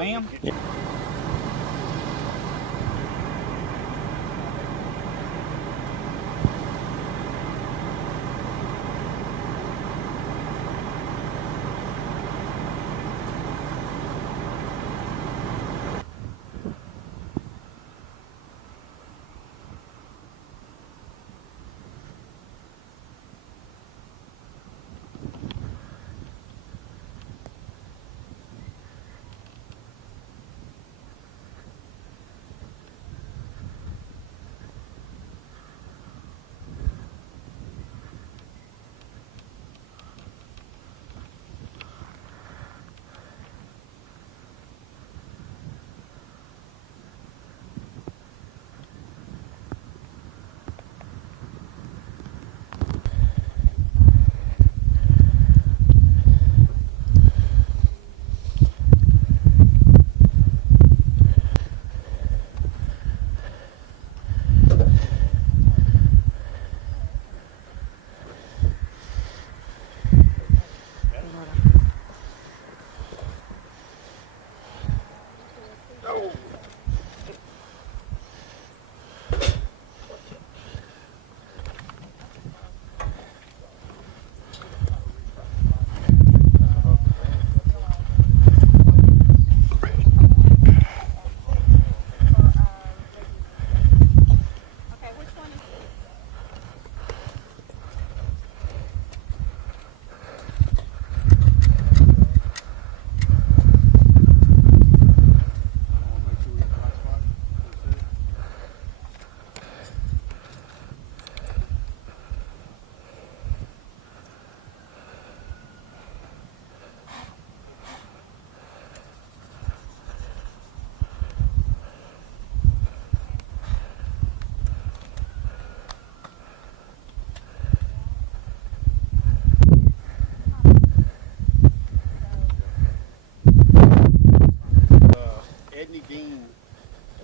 Film? Yeah.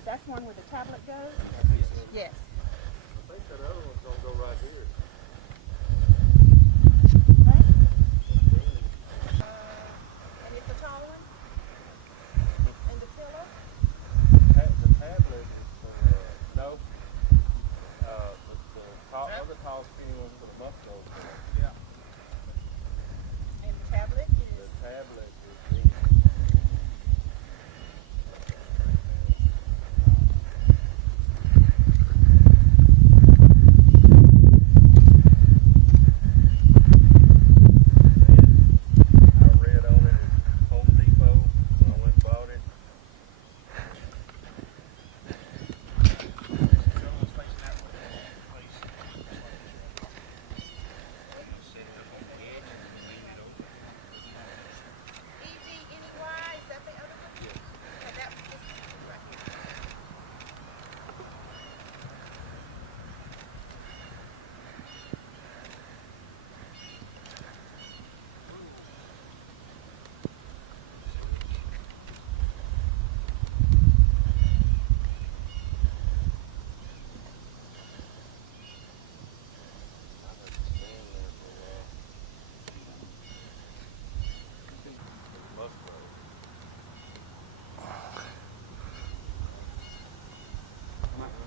That's the one where the tablet goes? Yes. I think that other one's gonna go right here. And it's a tall one? And the pillow? The tablet is for no. The other tall skinny one's for the muscle. Yeah. And the tablet is? The tablet is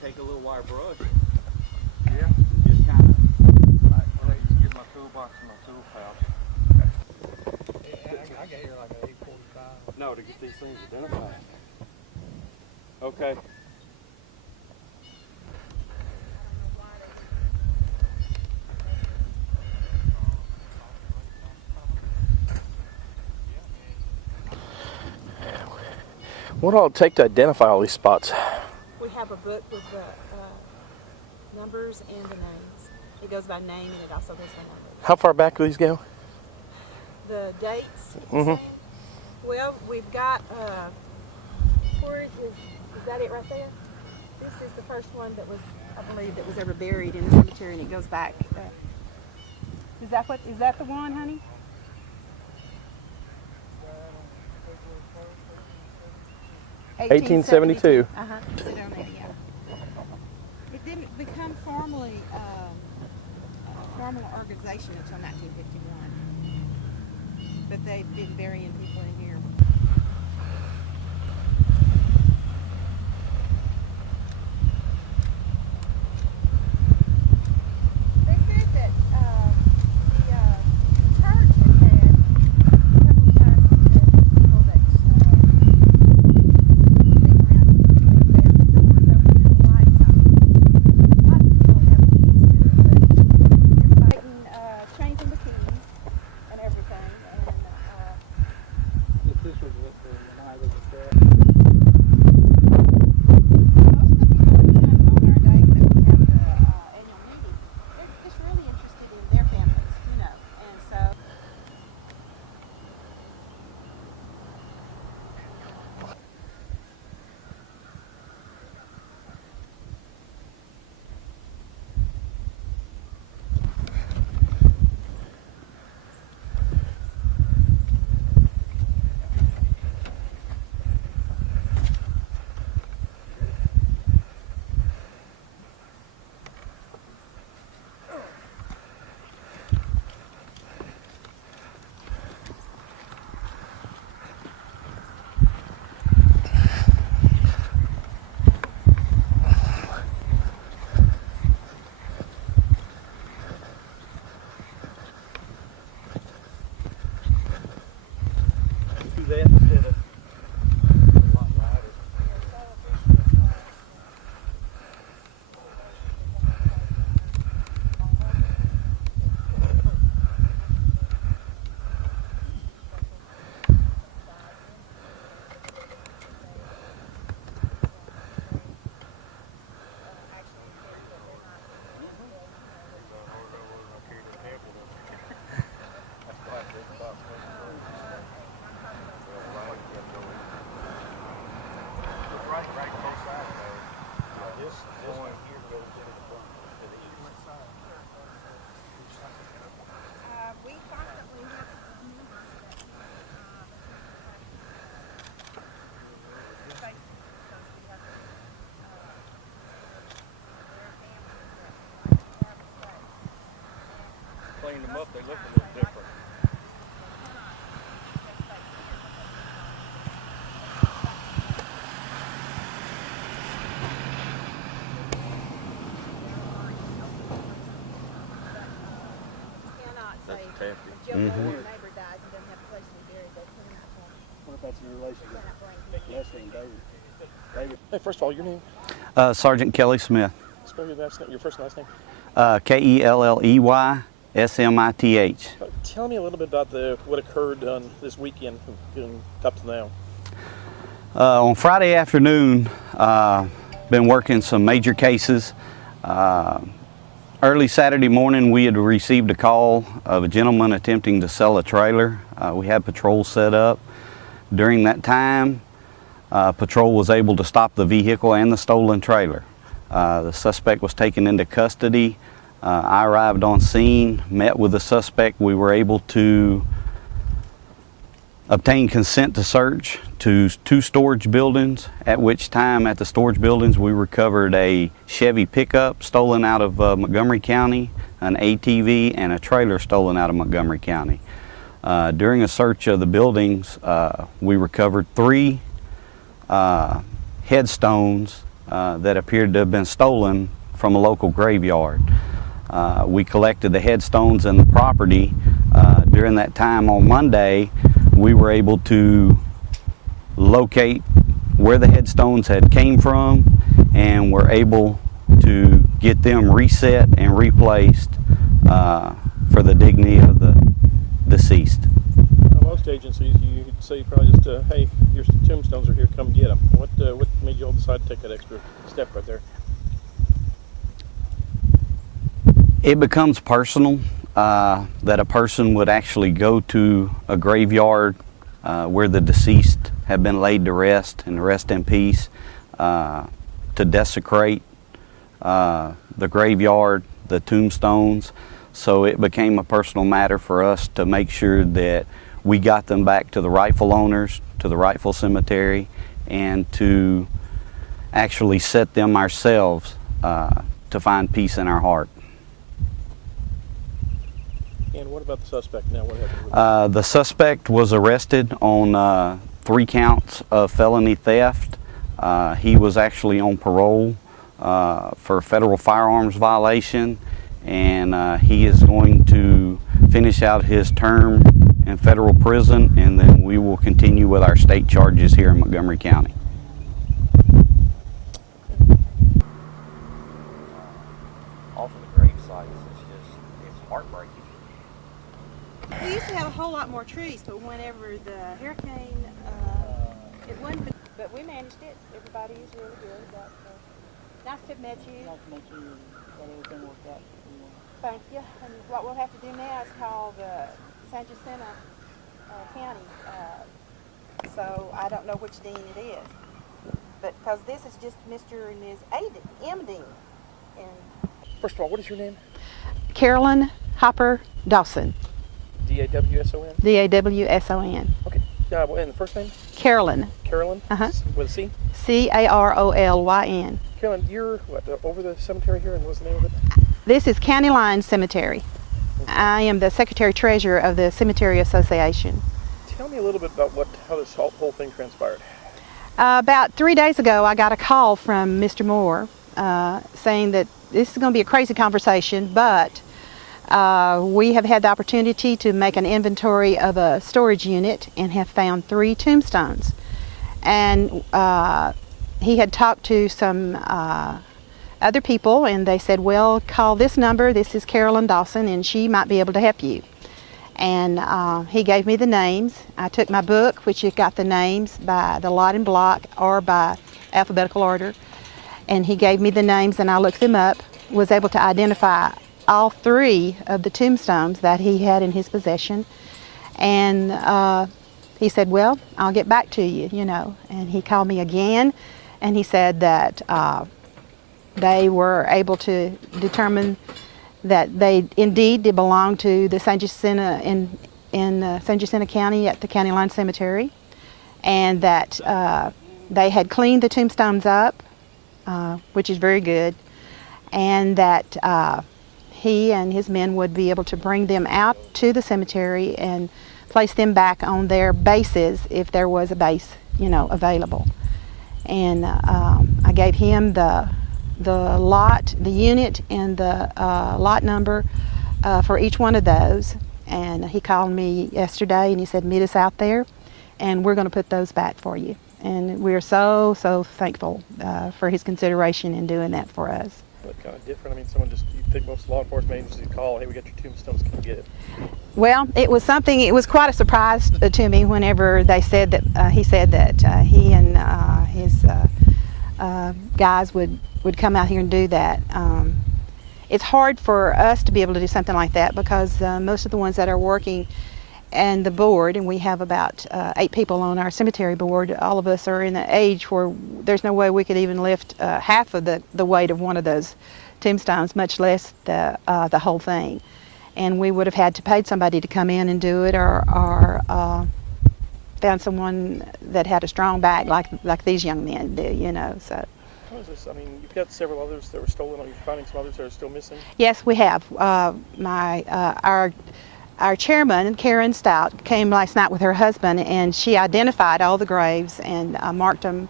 Take a little wire brush. yeah. Just kind of. I like to get my toolbox and my tool pouch. I got here like at 8:45. No, to get these things identified. Okay. What all it take to identify all these spots? We have a book with the numbers and the names. It goes by name and it also goes by number. How far back do these go? The dates? Mhm. Well, we've got, where is that it right there? This is the first one that was, I believe, that was ever buried in the cemetery, and it goes back. Is that the one, honey? $1872. Sit down there, yeah. It didn't become formally a formal organization until 1951, but they've been burying people in here point here goes to the front, to the east. We constantly have members that Clean them up, they look a little different. cannot say, That's hefty. if your neighbor dies and doesn't have a place to be buried, they cannot, What if that's in relation cannot bring to Leslie and David? David, Hey, first of all, your name? Sergeant Kelly Smith, Spell your first and last name. Kelley-Smith. Tell me a little bit about what occurred on this weekend up to now. On Friday afternoon, been working some major cases. Early Saturday morning, we had received a call of a gentleman attempting to sell a trailer. We had patrol set up. During that time, patrol was able to stop the vehicle and the stolen trailer. The suspect was taken into custody. I arrived on scene, met with the suspect. We were able to obtain consent to search to 2 storage buildings, at which time at the storage buildings we recovered a Chevy pickup stolen out of Montgomery County, an ATV, and a trailer stolen out of Montgomery County. During a search of the buildings, we recovered 3 headstones that appeared to have been stolen from a local graveyard. We collected the headstones and the property. During that time on Monday, we were able to locate where the headstones had came from, and were able to get them reset and replaced for the dignity of the deceased. Most agencies, you say probably just, hey, your tombstones are here, come get them. What made you all decide to take that extra step right there? It becomes personal that a person would actually go to a graveyard where the deceased have been laid to rest and rest in peace, to desecrate the graveyard, the tombstones. So it became a personal matter for us to make sure that we got them back to the rightful owners, to the rightful cemetery, and to actually set them ourselves to find peace in our heart. And what about the suspect now? What happened with him? The suspect was arrested on 3 counts of felony theft. He was actually on parole for federal firearms violation, and he is going to finish out his term in federal prison, and then we will continue with our state charges here in Montgomery County. Off of the grave sites, it's heartbreaking. We used to have a whole lot more trees, but whenever the hurricane, it wasn't, but we managed it. Everybody is really good. But, nice to have met you. Nice to meet you. Glad everything worked out. Thank you. And what we'll have to do now is call the San Jacinto County. So I don't know which dean it is, but because this is just Mr. and Ms. M. Dean. And First of all, what is your name? Carolyn Hopper-Dawson. D-A-W-S-O-N? D-A-W-S-O-N. Okay. And the first name? Carolyn. Carolyn? Uh-huh. With a C? C-A-R-O-L-Y-N. Carolyn, you're over the cemetery here, and what's the name of it? This is County Line Cemetery. I am the Secretary-Treasurer of the Cemetery Association. Tell me a little bit about how this whole thing transpired. About 3 days ago, I got a call from Mr. Moore saying that this is going to be a crazy conversation, but we have had the opportunity to make an inventory of a storage unit and have found 3 tombstones. And he had talked to some other people, and they said, well, call this number. This is Carolyn Dawson, and she might be able to help you. And he gave me the names. I took my book, which has got the names by the lot and block or by alphabetical order, and he gave me the names, and I looked them up, was able to identify all 3 of the tombstones that he had in his possession. And he said, well, I'll get back to you, you know. And he called me again, and he said that they were able to determine that they indeed did belong to the San Jacinto in San Jacinto County at the County Line Cemetery, and that they had cleaned the tombstones up, which is very good, and that he and his men would be able to bring them out to the cemetery and place them back on their bases if there was a base, available. And I gave him the lot, the unit, and the lot number for each one of those. And he called me yesterday and he said, meet us out there and we're going to put those back for you. And we're so thankful for his consideration in doing that for us. But kind of different. I mean, you think most law enforcement agencies call, hey, we got your tombstones, come get it. Well, it was quite a surprise to me whenever they said that, he said that he and his guys would come out here and do that. It's hard for us to be able to do something like that because most of the ones that are working and the board, and we have about 8 people on our cemetery board, all of us are in an age where there's no way we could even lift half of the weight of one of those tombstones, much less the whole thing. And we would have had to pay somebody to come in and do it, or found someone that had a strong back like these young men do, so. How is this? I mean, you've got several others that were stolen. Are you finding some others that are still missing? Yes, we have. Our chairman, Karen Stout, came last night with her husband, and she identified all the graves and marked them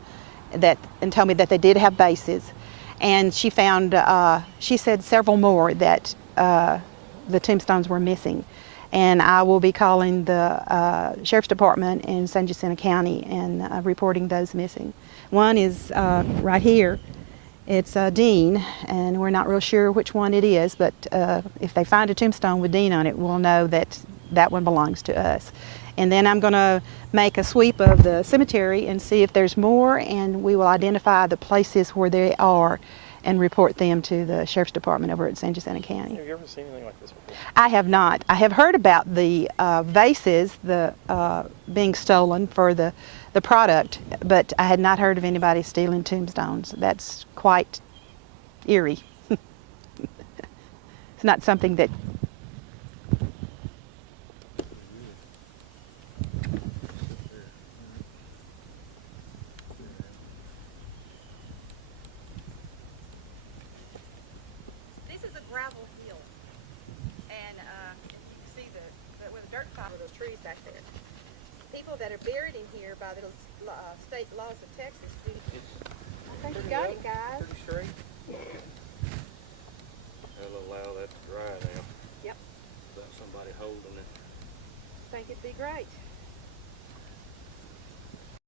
and told me that they did have bases. And she found, she said several more that the tombstones were missing. And I will be calling the Sheriff's Department in San Jacinto County and reporting those missing. One is right here. It's Dean, and we're not real sure which one it is, but if they find a tombstone with Dean on it, we'll know that that one belongs to us. And then I'm going to make a sweep of the cemetery and see if there's more, and we will identify the places where they are and report them to the Sheriff's Department over at San Jacinto County. Have you ever seen anything like this before? I have not. I have heard about the vases being stolen for the product, but I had not heard of anybody stealing tombstones. That's quite eerie. It's not something that... This is a gravel hill, and you can see where the dirt pile of those trees back there. People that are buried in here by the state laws of Texas do. I think you got it, guys. Pretty straight. They'll allow that to dry now. Yep. Without somebody holding it. I think it'd be great.